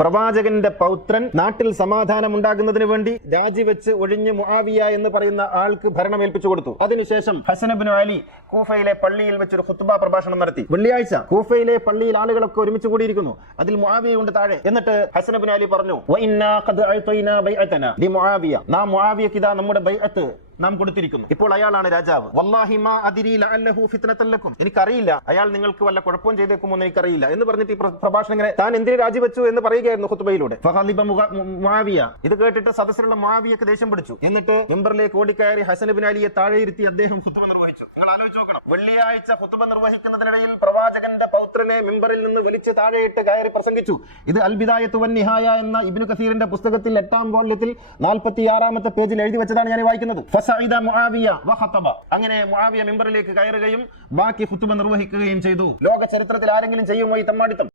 പ്രവാചകന്റെ പൗത്രൻ നാട്ടിൽ സമാധാനം ഉണ്ടാകുന്നതിന് വേണ്ടി രാജിവെച്ച് ഒഴിഞ്ഞ് മുആവിയ എന്ന് പറയുന്ന ആൾക്ക് ഭരണം ഏൽപ്പിച്ചു കൊടുത്തു. അതിനുശേഷം ഹസൻ ഇബ്നു അലി കൂഫയിലെ പള്ളിയിൽ വെച്ചൊരു ഖുത്ബ പ്രഭാഷണം നടത്തി. വെള്ളിയാഴ്ച കൂഫയിലെ പള്ളിയിൽ ആളുകളൊക്കെ ഒരുമിച്ച് കൂടിയിരിക്കുന്നു. അതിൽ മുആവിയയുണ്ട് താഴെ. എന്നിട്ട് ഹസൻ ഇബ്നു അലി പറഞ്ഞു, വഇന്നാ ഖദ് അഅതൈനാ ബൈഅതനാ ലിമുആവിയ, നാം മുആവിയക്ക് ഇതാ നമ്മുടെ ബൈഅത്ത് നാം കൊടുത്തിരിക്കുന്നു. ഇപ്പോൾ അയാളാണ് രാജാവ്. വല്ലാഹി മാ അദ്രി ലഅല്ലഹു ഫിത്നതൻ ലക്കും, എനിക്കറിയില്ല അയാൾ നിങ്ങൾക്ക് വല്ല കുഴപ്പവും ചെയ്തേക്കുമോ എന്ന് എനിക്കറിയില്ല എന്ന് പറഞ്ഞിട്ട് ഈ പ്രഭാഷണം ഇങ്ങനെ താൻ എന്തിനു രാജിവെച്ചു എന്ന് പറയുകയായിരുന്നു ഖുത്ബയിലൂടെ. ഫഖലിബ മുആവിയ, ഇത് കേട്ടിട്ട് സദസ്സിലുള്ള മുആവിയക്ക് ദേഷ്യം പിടിച്ചു. എന്നിട്ട് മിമ്പറിലേക്ക് ഓടിക്കയറി ഹസൻ ഇബ്നു അലിയെ താഴെ ഇരുത്തി അദ്ദേഹം ഖുത്ബ നിർവഹിച്ചു. നിങ്ങൾ ആലോചിച്ച് നോക്കണം, വെള്ളിയാഴ്ച ഖുത്ബ നിർവഹിക്കുന്നതിനിടയിൽ പ്രവാചകന്റെ പൗത്രനെ മിമ്പറിൽ നിന്ന് വലിച്ച് താഴെയിട്ട് കയറി പ്രസംഗിച്ചു. ഇത് അൽ ബിദായത്തു വൻ നിഹായ എന്ന ഇബ്നു കസീറിന്റെ പുസ്തകത്തിൽ 8ാം വോള്യത്തിൽ 46ാമത്തെ പേജിൽ എഴുതി വെച്ചതാണ് ഞാൻ വായിക്കുന്നത്. അങ്ങനെ മുആവിയ മിമ്പറിലേക്ക് കയറുകയും ബാക്കി ഖുത്ബ നിർവഹിക്കുകയും ചെയ്തു. ലോക ചരിത്രത്തിൽ ആരെങ്കിലും ചെയ്യുമോ ഈ തമ്മാടിത്തം?